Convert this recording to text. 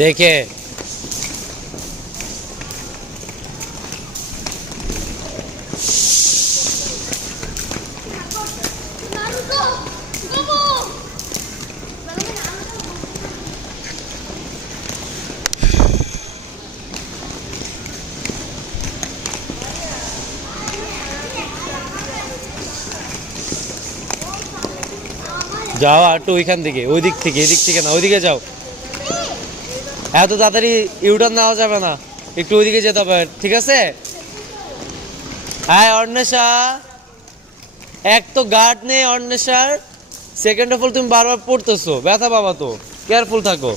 দেখে যাও একটু ওইখান থেকে, ওই দিক থেকে, এদিক থেকে না, ওইদিকে যাও। এত তাড়াতাড়ি ইউটার্ন নেওয়া যাবে না, একটু ওইদিকে যেতে হবে, ঠিক আছে? হ্যাঁ অর্ণেশা, এক তো গার্ড নেই অর্ণেশার, সেকেন্ড অফ অল তুমি বারবার পড়তেছো, ব্যথা পাবা তো, কেয়ারফুল থাকো।